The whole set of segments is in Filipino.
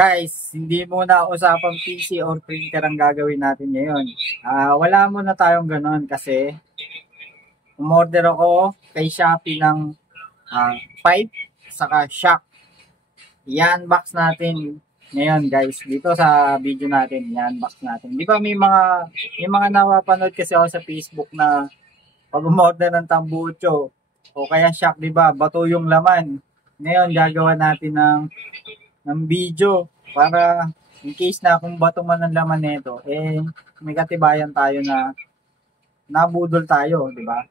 Guys, hindi muna usapang PC or printer ang gagawin natin ngayon. Wala muna tayong ganon kasi umorder ako kay Shopee ng pipe saka shock. I-unbox natin ngayon guys. Dito sa video natin, i-unbox natin. Di ba may mga napapanood kasi ako sa Facebook na pag umorder ng tambucho o kaya shock, di ba, bato yung laman. Ngayon gagawa natin ng video para in case na kung bato man ang laman nito, may katibayan tayo na nabudol tayo, di ba?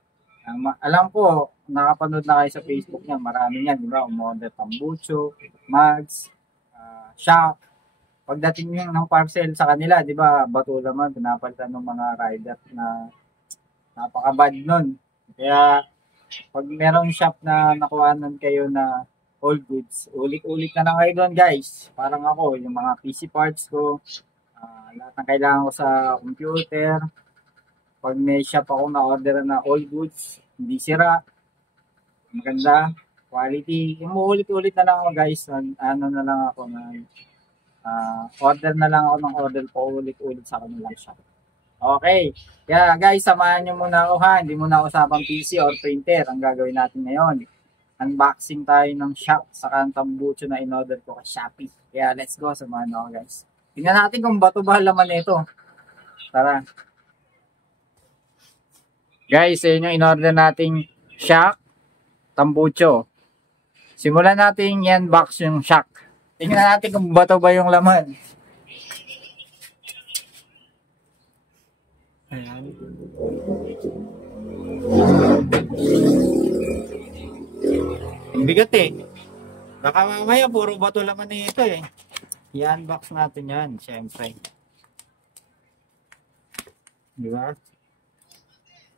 Alam ko, nakapanood na kayo sa Facebook niya, marami yan, di ba? Umorder tambucho, mugs, shock. Pagdating yung ng parcel sa kanila, di ba, bato laman, pinapalitan ng mga rider na napaka-bad nun. Kaya, pag merong shop na nakuhanan kayo na all goods, ulit-ulit na lang kayo doon guys. Parang ako, yung mga PC parts ko, lahat ng kailangan ko sa computer. Pag may shop ako na-order na all goods, hindi sira, maganda, quality, umuulit-ulit na lang ako guys. Ano na lang ako na order na lang ako ng order po ulit-ulit sa kanilang shop. Okay, kaya guys, samahan nyo muna ako ha, hindi muna usapang PC or printer ang gagawin natin ngayon. Unboxing tayo ng shock sa tambucho na in-order ko kay Shopee. Kaya let's go, samahan nyo ako guys. Tingnan natin kung bato ba laman nito. Tara. Guys, yun yung in-order nating shock, tambucho. Simulan natin i-unbox yung shock. Tingnan natin kung bato ba yung laman. Ayan. Ang bigat eh. Baka mamaya puro bato laman nito eh. I-unbox natin yan, syempre. Diba?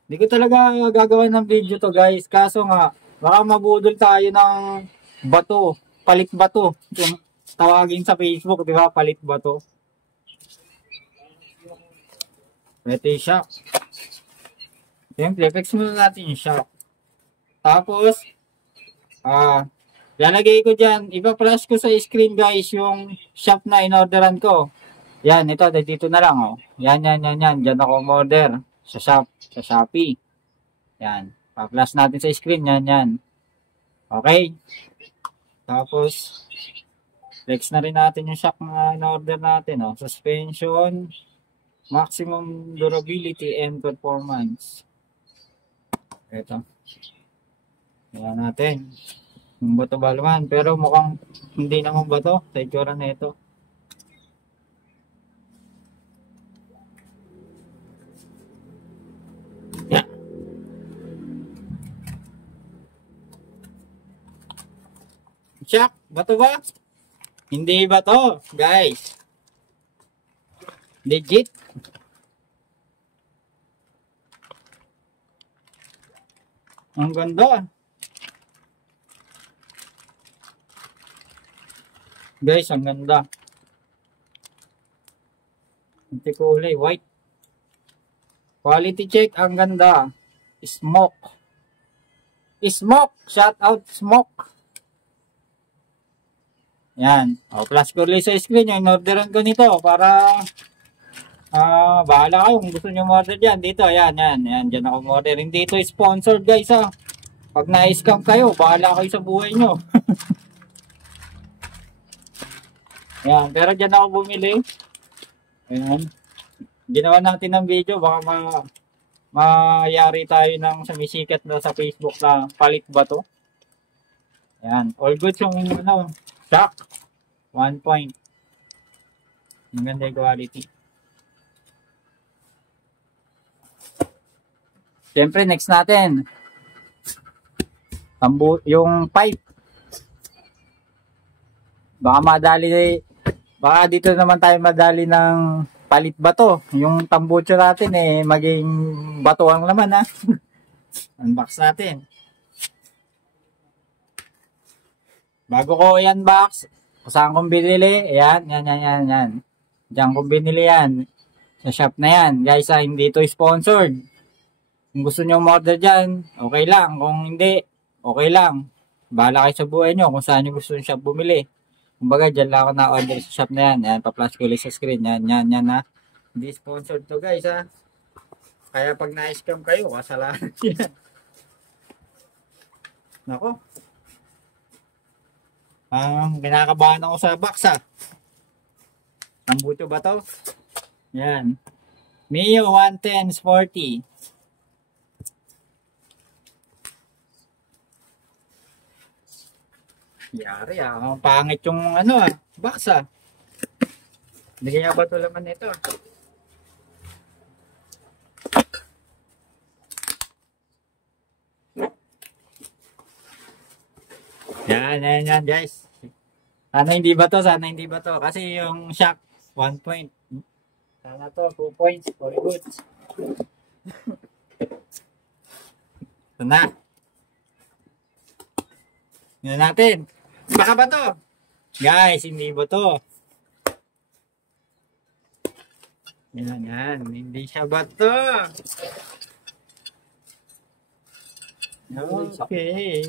Hindi ko talaga gagawa ng video to guys. Kaso nga, baka mabudol tayo ng bato. Palit bato. Yung tawagin sa Facebook, diba? Palit bato. Ito yung shock. Siyempre, fix muna natin yung shock. Tapos, lalagay ko dyan, ipa-flash ko sa screen guys yung shop na in-orderan ko. Yan, ito, dito na lang oh. Yan. Dyan ako umorder sa shop, sa Shopee. Yan, pa-flash natin sa screen, yan. Okay. Tapos, flex na rin natin yung shock na in-order natin oh. Suspension, maximum durability and performance. Ito. Ayan natin. Yung bato ba naman. Pero mukhang hindi naman bato. Sa itsura na ito. Yeah. Shock. Bato ba? Hindi bato. Guys. Legit. Ang ganda. Guys, ang ganda. Hindi kulay, white. Quality check, ang ganda. Smoke. Smoke. Shout out, smoke. Yan. O, flash ko ulit sa screen yung in-orderan ko nito para bahala kayo kung gusto nyo order dyan. Dito, yan. Dyan ako order. Hindi ito sponsored guys ha. Pag na-scam kayo, bahala kayo sa buhay nyo. Yan, pero dyan ako bumili. Ayan. Ginawa natin ng video, baka mayari tayo ng sumisikat na sa Facebook na palit ba to. Ayan, all good yung shock. 1 point. Ang ganda yung quality. Siyempre, next natin. Yung pipe. Baka dito naman tayo madali ng palit bato. Yung tambucho natin maging bato ang laman ha. Unbox natin. Bago ko i-unbox, saan kong binili? Ayan. Diyan kong binili yan. Sa shop na yan. Guys, hindi ito sponsored. Kung gusto nyo umorder dyan, okay lang. Kung hindi, okay lang. Bahala kayo sa buhay nyo kung saan nyo gusto nyo shop bumili. Kumbaga, dyan lang ako na-order sa shop na yan. Yan, pa-flash ko ulit sa screen. Yan na. Hindi sponsored to guys ha. Kaya pag na-scam kayo, kasalanan yan. Nako. Kinakabahan ako sa box ha. Ang buto ba to? Yan. Mio 110 Sporty. Yari ang pangit yung ano box Hindi kaya ba ito laman nito Yan guys. Sana hindi ba to? Kasi yung shock 1 point. Sana to 2 points for good. Ito na. Yan natin. Baka ba to? Guys, hindi ba to? Yan. Hindi siya ba to? Okay.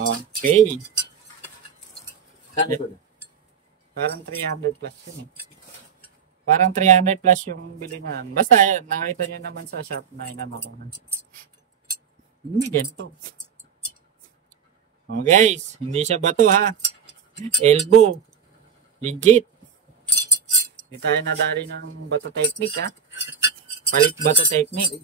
Okay. Parang 300 plus yun Parang 300 plus yung bili na. Basta nakita nyo naman sa shop na inama ko. Hindi ganito. Oh guys, hindi siya bato ha. Elbow. Legit. Hindi tayo nadali ng bato technique ha. Palit bato technique.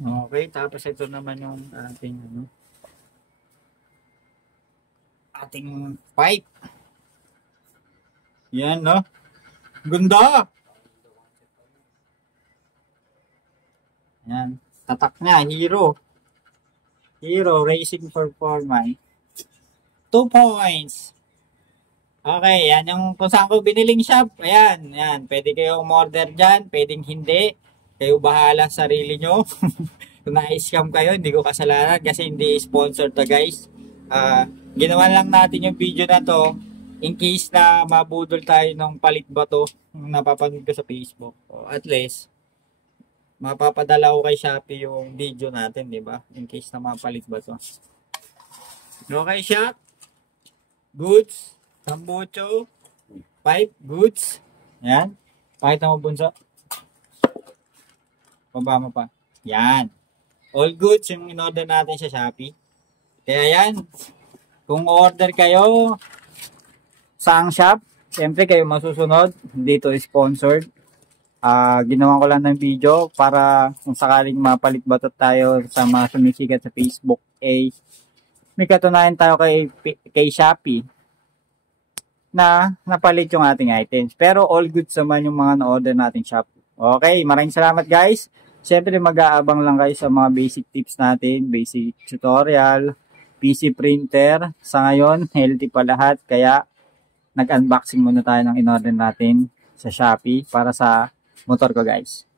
Okay, tapos ito naman yung ating pipe. Yan, no? Ganda! Yan. Tatak niya, Hero Racing Performance. 2 points. Okay, yan yung kung saan ko biniling shop. Ayan. Pwede kayong umorder dyan, pwedeng hindi. Kayo bahala sa sarili nyo. Kung na-scam kayo, hindi ko kasalanan kasi hindi sponsored to guys. Ginawa lang natin yung video na to in case na mabudol tayo ng palit bato napapanood ko sa Facebook. O at least, mapapadala ko kay Shopee yung video natin, di ba? In case na mapalit bato. Okay, shop. Goods. Tambucho. Pipe. Goods. Yan. Pakita mo bunso. Baba mo pa. Yan. All goods yung in-order natin sa Shopee. Kaya yan. Kung order kayo sa ang shop, siyempre kayo masusunod. Dito sponsored. Ginawa ko lang ng video para kung sakaling mapalit batot tayo sa mga sumisikat sa Facebook, may katunayan tayo kay Shopee na napalit yung ating items. Pero all goods naman yung mga na-order nating shop. Okay, maraming salamat guys. Siyempre mag-aabang lang kayo sa mga basic tips natin, basic tutorial, PC printer. Sa ngayon, healthy pa lahat. Kaya nag-unboxing muna tayo ng in-order natin sa Shopee para sa motor ko guys.